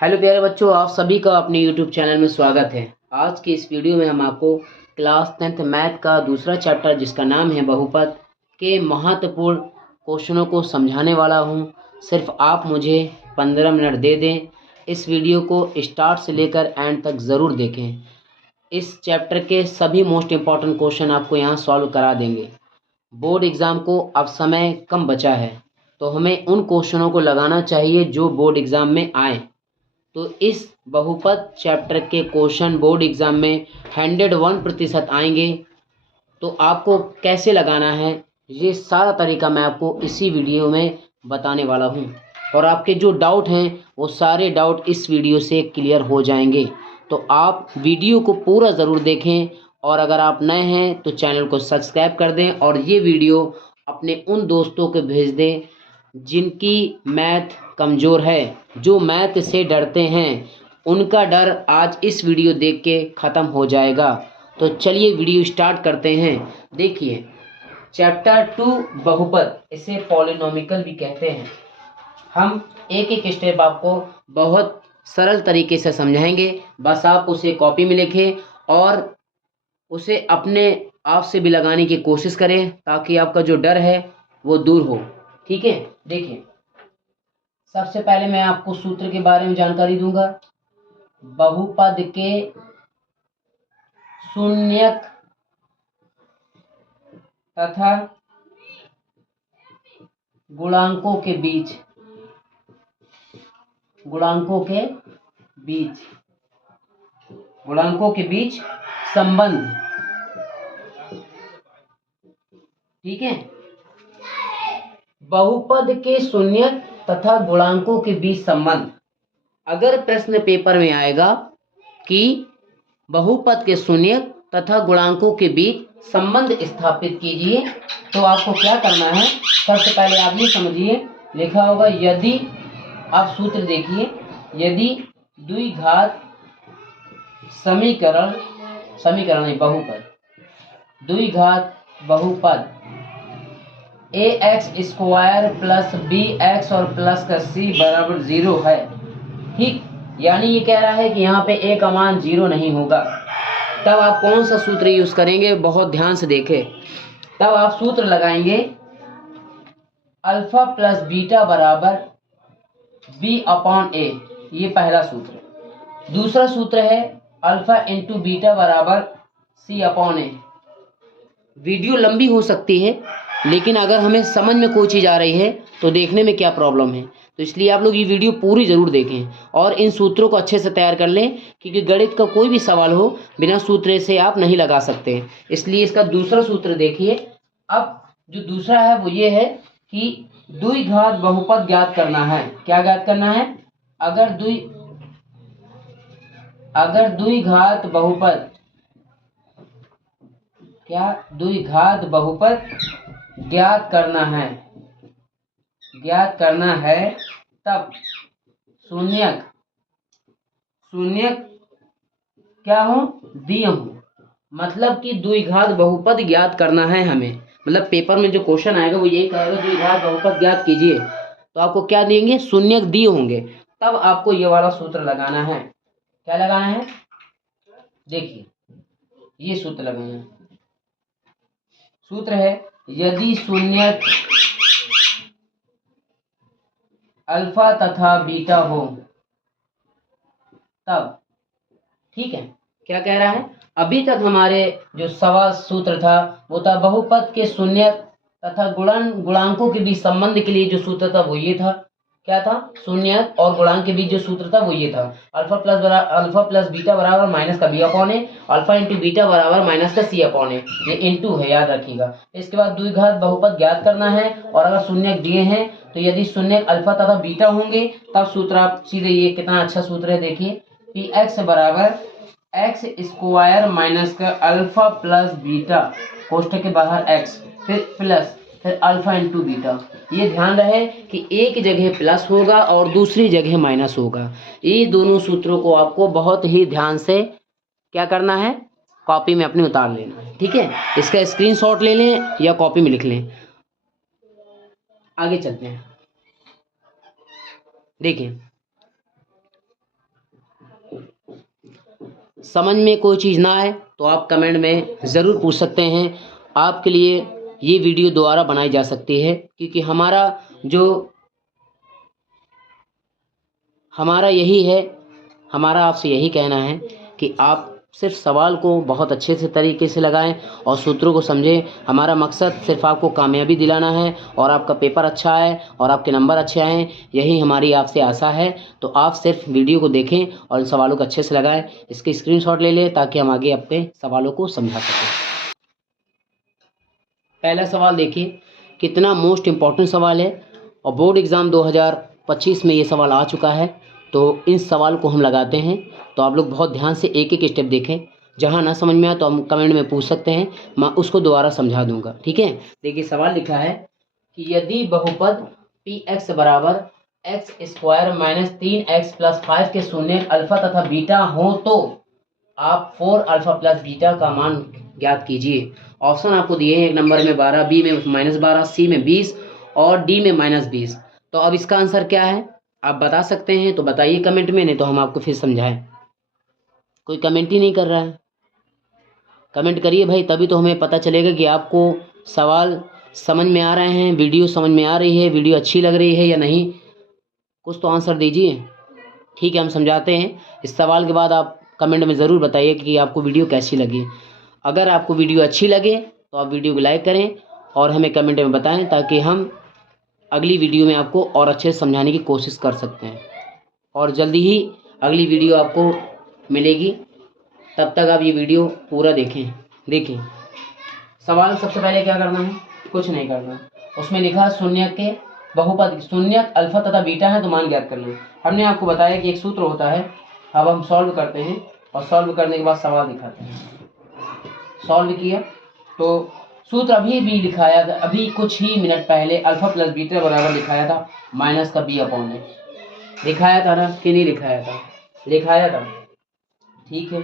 Hello प्यारे बच्चों, आप सभी का अपने यूट्यूब चैनल में स्वागत है। आज की इस वीडियो में हम आपको क्लास 10th मैथ का दूसरा चैप्टर जिसका नाम है बहुपद के महत्वपूर्ण क्वेश्चनों को समझाने वाला हूं। सिर्फ आप मुझे 15 मिनट दे दें। इस वीडियो को स्टार्ट से लेकर एंड तक ज़रूर देखें। इस चैप्टर के सभी मोस्ट इम्पॉर्टेंट क्वेश्चन आपको यहाँ सॉल्व करा देंगे। बोर्ड एग्ज़ाम को अब समय कम बचा है, तो हमें उन क्वेश्चनों को लगाना चाहिए जो बोर्ड एग्ज़ाम में आए। तो इस बहुपद चैप्टर के क्वेश्चन बोर्ड एग्ज़ाम में 101% आएंगे। तो आपको कैसे लगाना है ये सारा तरीका मैं आपको इसी वीडियो में बताने वाला हूँ, और आपके जो डाउट हैं वो सारे डाउट इस वीडियो से क्लियर हो जाएंगे। तो आप वीडियो को पूरा ज़रूर देखें, और अगर आप नए हैं तो चैनल को सब्सक्राइब कर दें और ये वीडियो अपने उन दोस्तों को भेज दें जिनकी मैथ कमज़ोर है, जो मैथ से डरते हैं। उनका डर आज इस वीडियो देख के ख़त्म हो जाएगा। तो चलिए वीडियो स्टार्ट करते हैं। देखिए, चैप्टर 2 बहुपद, इसे पॉलिनोमिकल भी कहते हैं। हम एक एक स्टेप आपको बहुत सरल तरीके से समझाएंगे। बस आप उसे कॉपी में लिखें और उसे अपने आप से भी लगाने की कोशिश करें, ताकि आपका जो डर है वो दूर हो। ठीक है, देखिए, सबसे पहले मैं आपको सूत्र के बारे में जानकारी दूंगा। बहुपद के शून्यक तथा गुणांकों के बीच संबंध। ठीक है, बहुपद के शून्यक तथा गुणांकों के बीच संबंध। अगर प्रश्न पेपर में आएगा कि बहुपद के शून्यक तथा गुणांकों के बीच संबंध स्थापित कीजिए, तो आपको क्या करना है। सबसे पहले आप ये समझिए, लिखा होगा यदि, आप सूत्र देखिए, यदि द्विघात समीकरण नहीं, बहुपद, द्विघात बहुपद ax² प्लस bx और प्लस का c बराबर 0 है। ठीक, यानी ये कह रहा है कि यहाँ पे a का मान 0 नहीं होगा। तब आप कौन सा सूत्र यूज करेंगे, बहुत ध्यान से देखें। तब आप सूत्र लगाएंगे अल्फा प्लस बीटा बराबर b/a, ये पहला सूत्र। दूसरा सूत्र है अल्फा इंटू बीटा बराबर c/a। वीडियो लंबी हो सकती है, लेकिन अगर हमें समझ में कोई चीज़ आ रही है तो देखने में क्या प्रॉब्लम है। तो इसलिए आप लोग ये वीडियो पूरी ज़रूर देखें और इन सूत्रों को अच्छे से तैयार कर लें, क्योंकि गणित का कोई भी सवाल हो बिना सूत्र से आप नहीं लगा सकते। इसलिए इसका दूसरा सूत्र देखिए। अब जो दूसरा है वो ये है कि द्विघात बहुपद ज्ञात करना है। क्या ज्ञात करना है? अगर द्विघात बहुपद, क्या द्विघात बहुपद ज्ञात करना है, तब शून्यक क्या हो, दिए हो। मतलब कि द्विघात बहुपद ज्ञात करना है हमें। मतलब पेपर में जो क्वेश्चन आएगा वो यही कहेगा द्विघात बहुपद ज्ञात कीजिए, तो आपको क्या देंगे, शून्यक दिए होंगे। तब आपको ये वाला सूत्र लगाना है। क्या लगाना है? देखिए, ये सूत्र लगाना है। सूत्र है यदि शून्यक अल्फा तथा बीटा हो तब। ठीक है, क्या कह रहा है? अभी तक हमारे जो सवाल सूत्र था वो था बहुपद के शून्यक तथा गुणांकों के बीच संबंध के लिए जो सूत्र था वो ये था। क्या था? शून्यक और गुणांक के बीच जो सूत्र था वो ये था, अल्फा प्लस बीटा बराबर माइनस का b/a, अल्फा इंटू बीटा बराबर माइनस का c/a। ये इंटू है, याद रखिएगा। इसके बाद द्विघात बहुपद ज्ञात करना है, और अगर शून्यक दिए हैं तो यदि शून्यक अल्फा तथा बीटा होंगे तब सूत्र आप सीधे, ये कितना अच्छा सूत्र है, देखिए, कि x बराबर x² माइनस का अल्फा प्लस बीटा, कोष्ठक के बाहर x, फिर अल्फा इंटू बीटा। ये ध्यान रहे कि एक जगह प्लस होगा और दूसरी जगह माइनस होगा। ये दोनों सूत्रों को आपको बहुत ही ध्यान से क्या करना है, कॉपी में अपनी उतार लेना है। ठीक है, इसका स्क्रीनशॉट ले लें या कॉपी में लिख लें। आगे चलते हैं। देखिए, समझ में कोई चीज़ ना आए तो आप कमेंट में ज़रूर पूछ सकते हैं। आपके लिए ये वीडियो दोबारा बनाई जा सकती है, क्योंकि हमारा यही है, हमारा आपसे यही कहना है कि आप सिर्फ सवाल को बहुत अच्छे से तरीके से लगाएं और सूत्रों को समझें। हमारा मकसद सिर्फ आपको कामयाबी दिलाना है और आपका पेपर अच्छा आए और आपके नंबर अच्छे आएँ, यही हमारी आपसे आशा है। तो आप सिर्फ वीडियो को देखें और इन सवालों को अच्छे से लगाएं। इसके स्क्रीनशॉट ले लें ताकि हम आगे अपने सवालों को समझा सकें। पहला सवाल देखिए, कितना मोस्ट इम्पॉर्टेंट सवाल है और बोर्ड एग्ज़ाम 2025 में ये सवाल आ चुका है। तो इस सवाल को हम लगाते हैं, तो आप लोग बहुत ध्यान से एक एक स्टेप देखें। जहाँ ना समझ में आए तो हम कमेंट में पूछ सकते हैं, मैं उसको दोबारा समझा दूंगा। ठीक है, देखिए सवाल लिखा है कि यदि बहुपद पी एक्स बराबर x square minus 3x plus 5 के शून्य अल्फा तथा बीटा हो तो आप 4 अल्फा प्लस बीटा का मान ज्ञात कीजिए। ऑप्शन आपको दिए हैं, एक नंबर में 12, बी में -12, सी में 20 और डी में -20। तो अब इसका आंसर क्या है आप बता सकते हैं तो बताइए कमेंट में, नहीं तो हम आपको फिर समझाएं। कोई कमेंट ही नहीं कर रहा है, कमेंट करिए भाई, तभी तो हमें पता चलेगा कि आपको सवाल समझ में आ रहे हैं, वीडियो समझ में आ रही है, वीडियो अच्छी लग रही है या नहीं। कुछ तो आंसर दीजिए। ठीक है, हम समझाते हैं। इस सवाल के बाद आप कमेंट में ज़रूर बताइए कि आपको वीडियो कैसी लगी। अगर आपको वीडियो अच्छी लगे तो आप वीडियो को लाइक करें और हमें कमेंट में बताएं, ताकि हम अगली वीडियो में आपको और अच्छे से समझाने की कोशिश कर सकते हैं। और जल्दी ही अगली वीडियो आपको मिलेगी, तब तक आप ये वीडियो पूरा देखें। सवाल सबसे पहले क्या करना है, कुछ नहीं करना। उसमें लिखा शून्य के बहुपद, शून्य अल्फा तथा बीटा है तो मान ज्ञात करना है। हमने आपको बताया कि एक सूत्र होता है। अब हम सॉल्व करते हैं और सॉल्व करने के बाद सवाल दिखाते हैं। सॉल्व किया तो सूत्र अभी भी लिखाया था, अभी कुछ ही मिनट पहले अल्फा प्लस बीटा बराबर लिखाया था माइनस का बी अपॉन ए। लिखाया था ना कि नहीं लिखाया था? लिखाया था। ठीक है,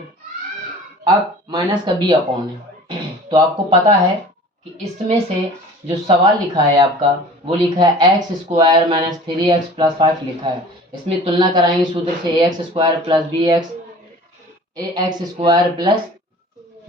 अब माइनस का बी अपॉन है। तो आपको पता है कि इसमें से जो सवाल लिखा है आपका वो लिखा है x square minus 3x plus 5 लिखा है। इसमें तुलना कराएंगे सूत्र से, a x square plus b x, a x square plus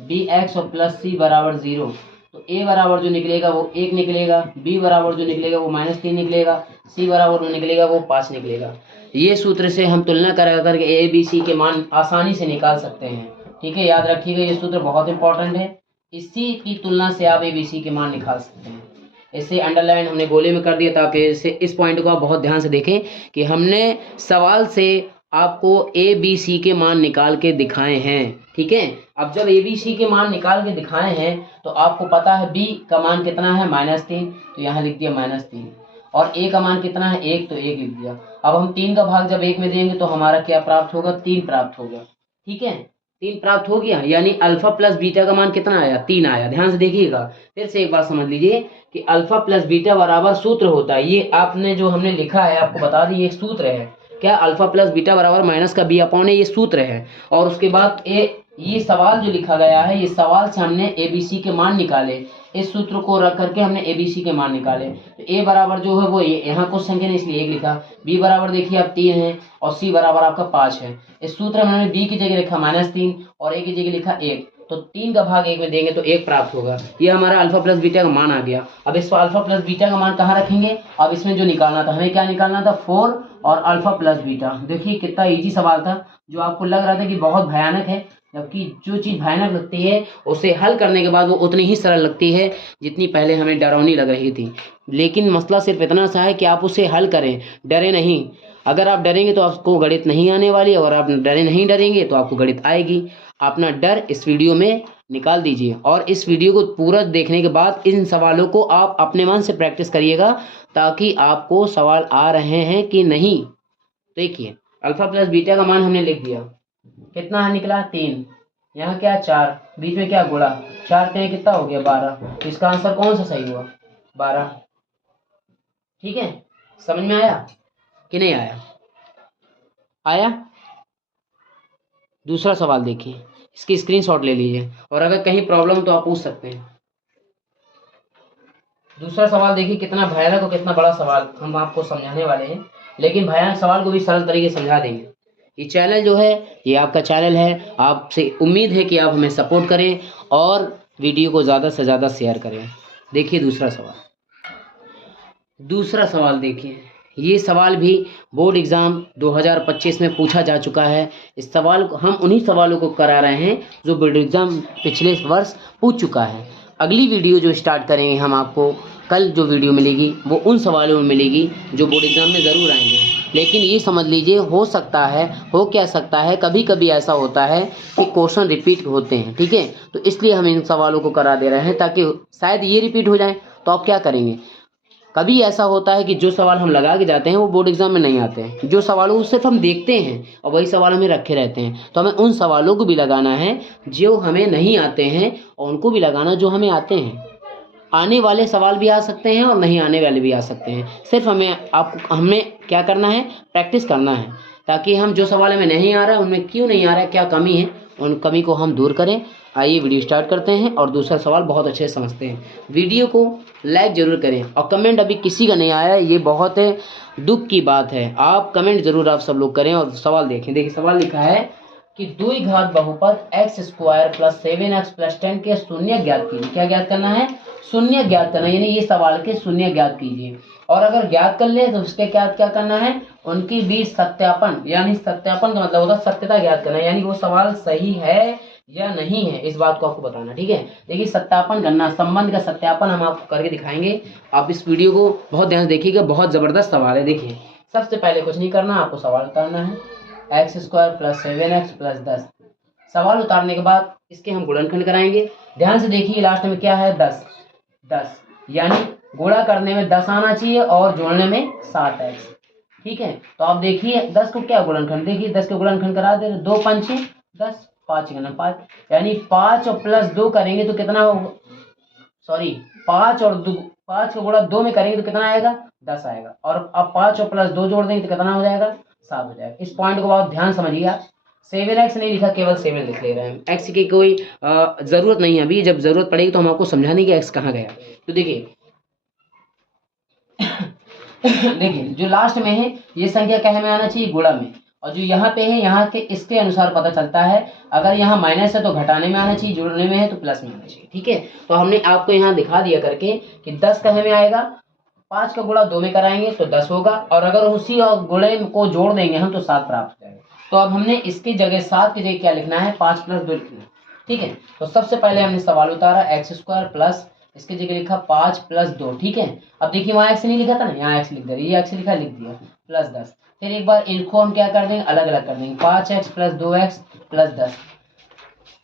b x और प्लस सी बराबर 0। तो ए बराबर जो निकलेगा वो 1 निकलेगा, बी बराबर जो निकलेगा वो -3 निकलेगा, सी बराबर जो निकलेगा वो 5 निकलेगा। ये सूत्र से हम तुलना करा करके ए बी सी के मान आसानी से निकाल सकते हैं। ठीक है, याद रखिएगा, ये सूत्र बहुत इंपॉर्टेंट है। इसी की तुलना से आप ए बी सी के मान निकाल सकते हैं। इसे अंडरलाइन हमने गोले में कर दिया ताकि इस पॉइंट को आप बहुत ध्यान से देखें कि हमने सवाल से आपको ए बी सी के मान निकाल के दिखाए हैं। ठीक है, अब जब ए बी सी के मान निकाल के दिखाए हैं तो आपको पता है बी का मान कितना है -3, तो यहाँ लिख दिया -3, और ए का मान कितना है 1, तो 1 लिख दिया। अब हम 3 का भाग जब 1 में देंगे तो हमारा क्या प्राप्त होगा, 3 प्राप्त होगा। ठीक है, 3 प्राप्त हो गया, यानी अल्फा प्लस बीटा का मान कितना आया, 3 आया। ध्यान से देखिएगा, फिर से एक बार समझ लीजिए कि अल्फा प्लस बीटा बराबर सूत्र होता है। ये आपने जो हमने लिखा है आपको बता दी, एक सूत्र है। क्या, अल्फा प्लस बीटा बराबर माइनस का बी अपॉन है, ये सूत्र है। और उसके बाद ये सवाल जो लिखा गया है, ये सवाल से हमने ए बी सी के मान निकाले। इस सूत्र को रख करके हमने ए बी सी के मान निकाले। तो ए बराबर जो है वो यहाँ कुछ संख्या नहीं इसलिए 1 लिखा, बी बराबर देखिए आप 3 है और सी बराबर आपका 5 है। इस सूत्र में हमने बी की जगह लिखा -3 और ए की जगह लिखा 1, तो 3 का भाग 1 में देंगे तो 1 प्राप्त होगा। ये हमारा अल्फा प्लस बीटा का मान आ गया। अब इस अल्फा प्लस बीटा का मान कहाँ रखेंगे, अब इसमें जो निकालना था, हमें क्या निकालना था, 4 और अल्फा प्लस बीटा। देखिए कितना इजी सवाल था, जो आपको लग रहा था कि बहुत भयानक है, जबकि जो चीज़ भयानक लगती है उसे हल करने के बाद वो उतनी ही सरल लगती है जितनी पहले हमें डरावनी लग रही थी। लेकिन मसला सिर्फ इतना सा है कि आप उसे हल करें, डरे नहीं। अगर आप डरेंगे तो आपको गणित नहीं आने वाली, और आप नहीं डरेंगे तो आपको गणित आएगी। अपना डर इस वीडियो में निकाल दीजिए और इस वीडियो को पूरा देखने के बाद इन सवालों को आप अपने मन से प्रैक्टिस करिएगा, ताकि आपको सवाल आ रहे हैं कि नहीं। देखिए, अल्फा प्लस बीटा का मान हमने लिख दिया, कितना है निकला 3, यहाँ क्या 4, बीच में क्या गुणा, 4 के कितना हो गया 12। तो इसका आंसर कौन सा सही हुआ, 12। ठीक है, समझ में आया कि नहीं आया? आया। दूसरा सवाल देखिए, इसकी स्क्रीनशॉट ले लीजिए और अगर कहीं प्रॉब्लम तो आप पूछ सकते हैं। दूसरा सवाल देखिए, कितना भयानक और कितना बड़ा सवाल हम आपको समझाने वाले हैं, लेकिन भयानक सवाल को भी सरल तरीके से समझा देंगे। ये चैनल जो है ये आपका चैनल है, आपसे उम्मीद है कि आप हमें सपोर्ट करें और वीडियो को ज़्यादा से ज़्यादा शेयर करें। देखिए दूसरा सवाल देखिए, ये सवाल भी बोर्ड एग्ज़ाम 2025 में पूछा जा चुका है। इस सवाल को हम उन्हीं सवालों को करा रहे हैं जो बोर्ड एग्ज़ाम पिछले वर्ष पूछ चुका है। अगली वीडियो जो स्टार्ट करेंगे हम आपको, कल जो वीडियो मिलेगी वो उन सवालों में मिलेगी जो बोर्ड एग्ज़ाम में ज़रूर आएंगे। लेकिन ये समझ लीजिए हो क्या सकता है कभी कभी ऐसा होता है कि क्वेश्चन रिपीट होते हैं, ठीक है। तो इसलिए हम इन सवालों को करा दे रहे हैं ताकि शायद ये रिपीट हो जाए। तो आप क्या करेंगे, कभी ऐसा होता है कि जो सवाल हम लगा के जाते हैं वो बोर्ड एग्जाम में नहीं आते हैं, जो सवालों को सिर्फ हम देखते हैं और वही सवाल हमें रखे रहते हैं। तो हमें उन सवालों को भी लगाना है जो हमें नहीं आते हैं और उनको भी लगाना जो हमें आते हैं। आने वाले सवाल भी आ सकते हैं और नहीं आने वाले भी आ सकते हैं। सिर्फ हमें क्या करना है, प्रैक्टिस करना है, ताकि हम जो सवाल हमें नहीं आ रहा है उनमें क्यों नहीं आ रहा है, क्या कमी है, उन कमी को हम दूर करें। आइए वीडियो स्टार्ट करते हैं और दूसरा सवाल बहुत अच्छे से समझते हैं। वीडियो को लाइक ज़रूर करें और कमेंट अभी किसी का नहीं आया है, ये बहुत दुख की बात है। आप कमेंट ज़रूर आप सब लोग करें और सवाल देखें। देखिए सवाल लिखा है कि द्विघात बहुपद x² + 7x + 10 के शून्य ज्ञात कीजिए। क्या ज्ञात करना है, शून्य ज्ञात करना, यानी ये सवाल के शून्य ज्ञात कीजिए। और अगर ज्ञात कर ले तो उसके क्या करना है, उनकी बीच सत्यापन, यानी सत्यापन का मतलब होता है सत्यता ज्ञात करना, यानी वो सवाल सही है या नहीं है, इस बात को आपको बताना, ठीक है। देखिए सत्यापन करना, संबंध का सत्यापन हम आपको करके दिखाएंगे। आप इस वीडियो को बहुत ध्यान से देखिएगा, बहुत ज़बरदस्त सवाल है। देखिए सबसे पहले कुछ नहीं करना, आपको सवाल उतारना है x² + 7x + 10। सवाल उतारने के बाद इसके हम गुणनखंड कराएंगे। ध्यान से देखिए लास्ट में क्या है, 10, यानी गुणा करने में 10 आना चाहिए और जोड़ने में 7x, ठीक है। तो आप देखिए 10 को क्या गुणनखंड, देखिए 10 को गुणनखंड करा दे, 2 5 10, 5 × 5, यानी 5 और +2 करेंगे तो कितना होगा, सॉरी 5 और 2, 5 को गुणा 2 में करेंगे तो कितना आएगा, 10 आएगा। और अब 5 और +2 जोड़ देंगे तो कितना हो जाएगा, 7 हो जाएगा। इस पॉइंट को बहुत ध्यान समझिए आप। 7x नहीं लिखा, केवल 7 लिख ले रहे हैं। x की कोई ज़रूरत नहीं है, अभी जब ज़रूरत पड़ेगी तो हम आपको समझाने की x कहाँ गया। तो देखिए देखिए जो लास्ट में है ये संख्या क्या में आना चाहिए, गुणा में, और जो यहाँ पे है यहाँ के इसके अनुसार पता चलता है, अगर यहाँ माइनस है तो घटाने में आना चाहिए, जोड़ने में है तो प्लस में आना चाहिए, ठीक है। तो हमने आपको यहाँ दिखा दिया करके कि 10 कहे में आएगा, 5 का गुणा 2 में कराएंगे तो 10 होगा, और अगर उसी गुणे को जोड़ देंगे हम तो 7 प्राप्त हो जाएगा। तो अब हमने इसकी जगह 7 की जगह क्या लिखना है, 5 + 2 लिखना है, ठीक है। तो सबसे पहले हमने सवाल उतारा x² प्लस इसकी जगह लिखा 5 + 2, ठीक है। अब देखिए वहाँ x नहीं लिखा था ना, यहाँ x लिख दिया, ये x लिखा, लिख दिया, +10। फिर एक बार इनको हम क्या कर देंगे, अलग अलग कर देंगे, 5x + 2x + 10,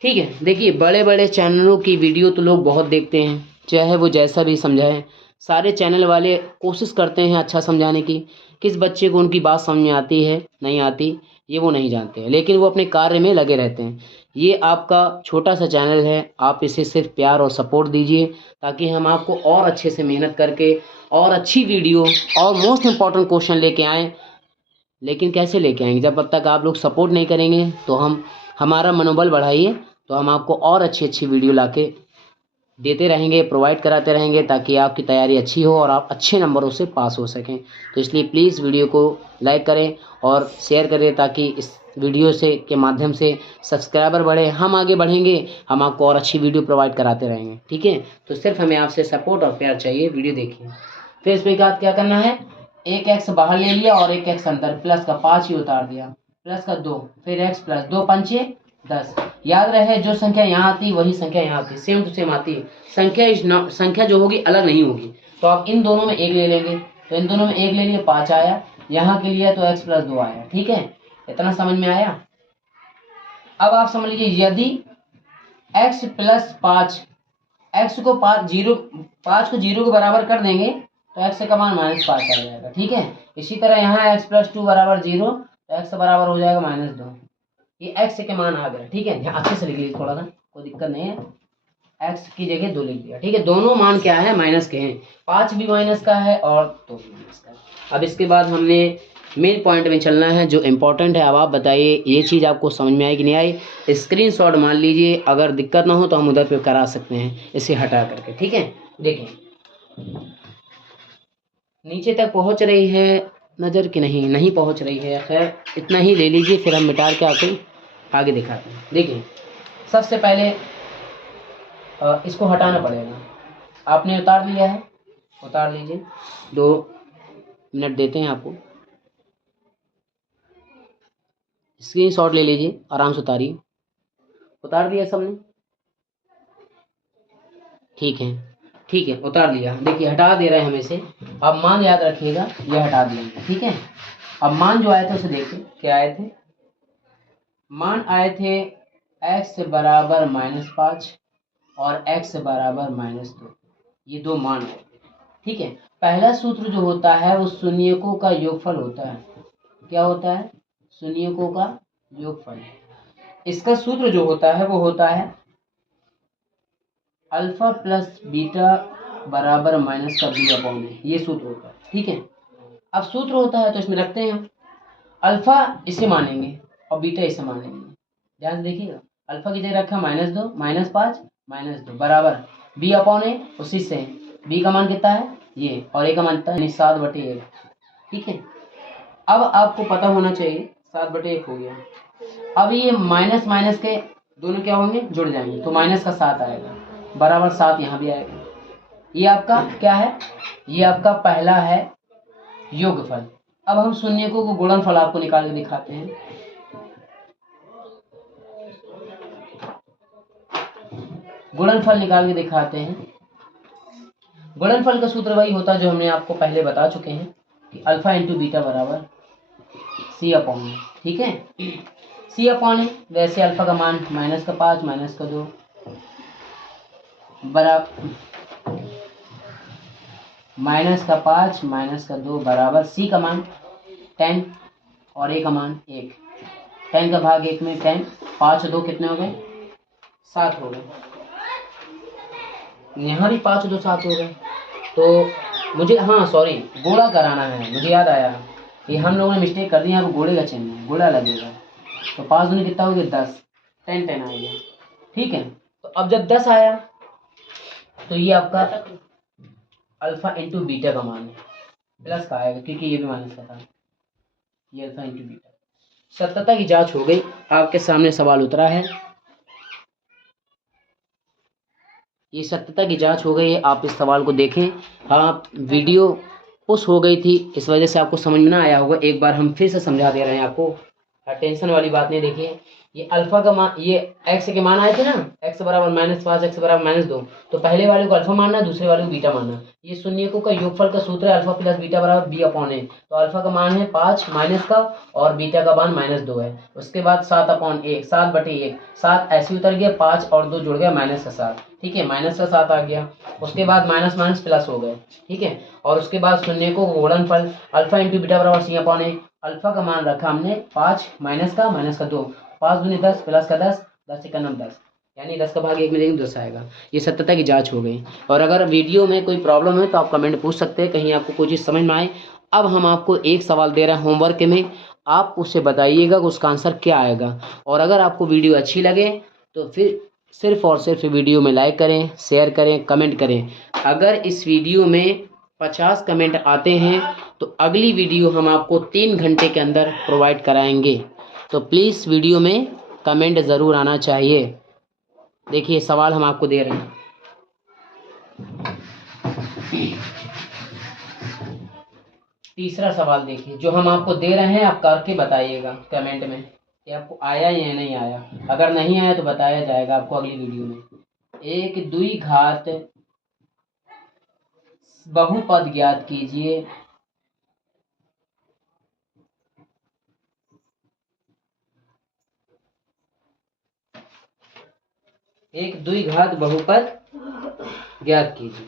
ठीक है। देखिए बड़े बड़े चैनलों की वीडियो तो लोग बहुत देखते हैं, चाहे वो जैसा भी समझाएं, सारे चैनल वाले कोशिश करते हैं अच्छा समझाने की। किस बच्चे को उनकी बात समझ में आती है नहीं आती ये वो नहीं जानते हैं, लेकिन वो अपने कार्य में लगे रहते हैं। ये आपका छोटा सा चैनल है, आप इसे सिर्फ प्यार और सपोर्ट दीजिए ताकि हम आपको और अच्छे से मेहनत करके और अच्छी वीडियो और मोस्ट इम्पॉर्टेंट क्वेश्चन लेके आएँ। लेकिन कैसे लेके आएंगे, जब तक आप लोग सपोर्ट नहीं करेंगे तो हमारा मनोबल बढ़ाइए, तो हम आपको और अच्छी अच्छी वीडियो लाके देते रहेंगे, प्रोवाइड कराते रहेंगे, ताकि आपकी तैयारी अच्छी हो और आप अच्छे नंबरों से पास हो सकें। तो इसलिए प्लीज़ वीडियो को लाइक करें और शेयर करें, ताकि इस वीडियो से के माध्यम से सब्सक्राइबर बढ़े, हम आगे बढ़ेंगे, हम आपको और अच्छी वीडियो प्रोवाइड कराते रहेंगे, ठीक है। तो सिर्फ हमें आपसे सपोर्ट और प्यार चाहिए। वीडियो देखिए। फिर इसके बाद क्या करना है, एक x बाहर ले लिया और एक x अंदर, प्लस का 5 ही उतार दिया, प्लस का 2, फिर x + 2 × 5 = 10। याद रहे जो संख्या यहाँ आती है वही संख्या यहाँ आती है, सेम टू सेम आती है। संख्या जो होगी अलग नहीं होगी। तो आप इन दोनों में 1 ले लेंगे, तो इन दोनों में 1 ले लिए, 5 आया, यहाँ के लिए तो x + 2 आया, ठीक है। इतना समझ में आया। अब आप समझ लीजिए यदि x + 5, x को 5 को 0 के बराबर कर देंगे तो x का मान -5 आ जाएगा, ठीक है। इसी तरह यहाँ x + 2 = 0 तो x बराबर हो जाएगा -2। ये x के मान आ गए, ठीक है। ध्यान अच्छे से लिख लीजिए, थोड़ा सा कोई दिक्कत नहीं है। x की जगह 2 लिख दिया, ठीक है। दोनों मान क्या है, माइनस के हैं, 5 भी माइनस का है और 2 भी माइनस का है। अब इसके बाद हमने मेन पॉइंट में चलना है जो इम्पोर्टेंट है। अब आप बताइए ये चीज़ आपको समझ में आई कि नहीं आई। स्क्रीनशॉट मान लीजिए, अगर दिक्कत ना हो तो हम उधर पे करा सकते हैं इसे हटा करके, ठीक है। देखिए नीचे तक पहुंच रही है नज़र की नहीं पहुंच रही है। खैर इतना ही ले लीजिए, फिर हम मिटा के आपको आगे दिखाते हैं। देखिए सबसे पहले इसको हटाना पड़ेगा। आपने उतार लिया है, उतार लीजिए, 2 मिनट देते हैं आपको। स्क्रीनशॉट ले लीजिए, आराम से उतारिए। उतार दिया सबने? ठीक है, ठीक है, उतार लिया। देखिए हटा दे रहे हैं हम इसे। अब मान याद रखिएगा, ये हटा दिया, ठीक है। अब मान जो आए थे उसे देखिए, क्या आए थे? मान आए थे x बराबर -5 और x बराबर -2। ये 2 मान आए थे, ठीक है। पहला सूत्र जो होता है वो शून्यकों का योगफल होता है। क्या होता है? शून्यकों का योगफल। इसका सूत्र जो होता है वो होता है अल्फा प्लस बीटा बराबर माइनस का b/a। ये सूत्र होता है, ठीक है। अब सूत्र होता है तो इसमें रखते हैं हम। अल्फा इसे मानेंगे और बीटा इसे मानेंगे। ध्यान से देखिएगा, अल्फा की जगह रखा -2, -5, -2 बराबर b/a। उसी से b का मान कितना है ये, और a का मान कितना है 7/1, ठीक है। अब आपको पता होना चाहिए 7/1 हो गया। अब ये माइनस माइनस के दोनों क्या होंगे, जुड़ जाएंगे, तो माइनस का 7 आएगा, बराबर 7 यहाँ भी आएगा। ये आपका क्या है? ये आपका पहला है योगफल। अब हम शून्यकों को गुणनफल आपको निकाल के दिखाते हैं। गुणनफल निकाल के दिखाते हैं। गुणनफल का सूत्र वही होता है जो हमने आपको पहले बता चुके हैं कि अल्फा इंटू बीटा बराबर c/a, ठीक है। c/a, वैसे अल्फा का मान -5 -2 बराबर -5 -2 बराबर c का मान 10 और a का मान 1। 10 का भाग 1 में 10, 5 और 2 कितने हो गए? 7 हो गए। यहाँ भी 5 और 2 7 हो गए। तो मुझे सॉरी, गोला कराना है, मुझे याद आया। ये हम लोगों ने मिस्टेक कर दी, यहाँ पर गोले का चिन्ह है, गोला लगेगा। तो 5 दूनी कितना हो गया? 10, 10 10 आ गया, ठीक है। तो अब जब 10 आया तो ये आपका अल्फा इंटू बीटा का मान है, प्लस का आएगा क्योंकि ये भी माइनस का था। ये अल्फा इंटू बीटा। सत्यता की जांच हो गई, आपके सामने सवाल उतरा है। ये सत्यता की जांच हो गई है, आप इस सवाल को देखें। आप वीडियो पुश हो गई थी, इस वजह से आपको समझ में ना आया होगा। एक बार हम फिर से समझा दे रहे हैं आपको, टेंशन वाली बात नहीं। देखिए ये अल्फा का मान, ये x के मान आए थे ना, x बराबर -5, x बराबर -2। तो पहले वाले को अल्फा मानना, दूसरे वाले को बीटा मानना। ये शून्यकों का योगफल का सूत्र है अल्फा प्लस बीटा बराबर b/a। तो अल्फा का मान है 5 माइनस का, और बीटा का मान -2 है। उसके बाद 7/1, 7/1, 7 ऐसे उतर गया, 5 और 2 जुड़ गया -7, ठीक है। माइनस का 7 आ गया। उसके बाद माइनस माइनस प्लस हो गए, ठीक है। और उसके बाद शून्यकों का गुणनफल अल्फा इंटू बीटा बराबर c/a। अल्फा का मान रखा हमने 5 माइनस का 2, 5 दूनी 10 प्लस का 10, 10 1 10, यानी 10 का भाग 1 में देंगे 10 आएगा। ये सत्यता की जांच हो गई। और अगर वीडियो में कोई प्रॉब्लम है तो आप कमेंट पूछ सकते हैं, कहीं आपको कोई चीज़ समझ में आए। अब हम आपको एक सवाल दे रहे हैं होमवर्क में, आप उससे बताइएगा कि उसका आंसर क्या आएगा। और अगर आपको वीडियो अच्छी लगे तो फिर सिर्फ और सिर्फ वीडियो में लाइक करें, शेयर करें, कमेंट करें। अगर इस वीडियो में 50 कमेंट आते हैं तो अगली वीडियो हम आपको 3 घंटे के अंदर प्रोवाइड कराएंगे। तो प्लीज़ वीडियो में कमेंट ज़रूर आना चाहिए। देखिए सवाल हम आपको दे रहे हैं। तीसरा सवाल देखिए जो हम आपको दे रहे हैं, आप करके बताइएगा कमेंट में कि आपको आया या नहीं आया। अगर नहीं आया तो बताया जाएगा आपको अगली वीडियो में। एक द्विघात बहुपद ज्ञात कीजिए एक द्विघात बहुपद ज्ञात कीजिए।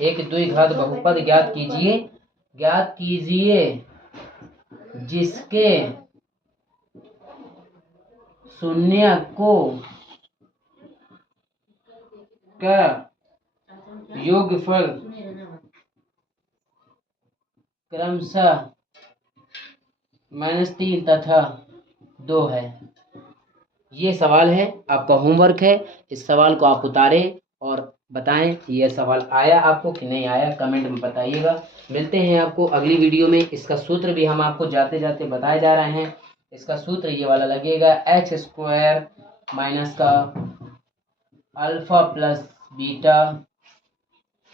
एक द्विघात बहुपद ज्ञात कीजिए जिसके शून्यकों का योगफल क्रमशः -3 तथा 2 है। ये सवाल है, आपका होमवर्क है। इस सवाल को आप उतारें और बताएं ये सवाल आया आपको कि नहीं आया, कमेंट में बताइएगा। मिलते हैं आपको अगली वीडियो में। इसका सूत्र भी हम आपको जाते जाते बताए जा रहे हैं। इसका सूत्र ये वाला लगेगा, h² माइनस का alpha plus beta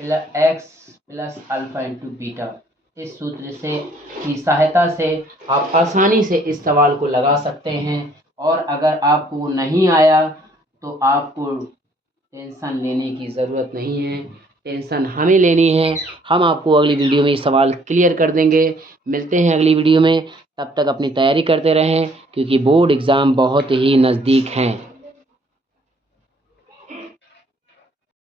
plus x plus alpha into beta. इस सूत्र से की सहायता से आप आसानी से इस सवाल को लगा सकते हैं। और अगर आपको नहीं आया तो आपको टेंशन लेने की ज़रूरत नहीं है, टेंशन हमें लेनी है। हम आपको अगली वीडियो में ये सवाल क्लियर कर देंगे। मिलते हैं अगली वीडियो में, तब तक अपनी तैयारी करते रहें क्योंकि बोर्ड एग्ज़ाम बहुत ही नज़दीक हैं।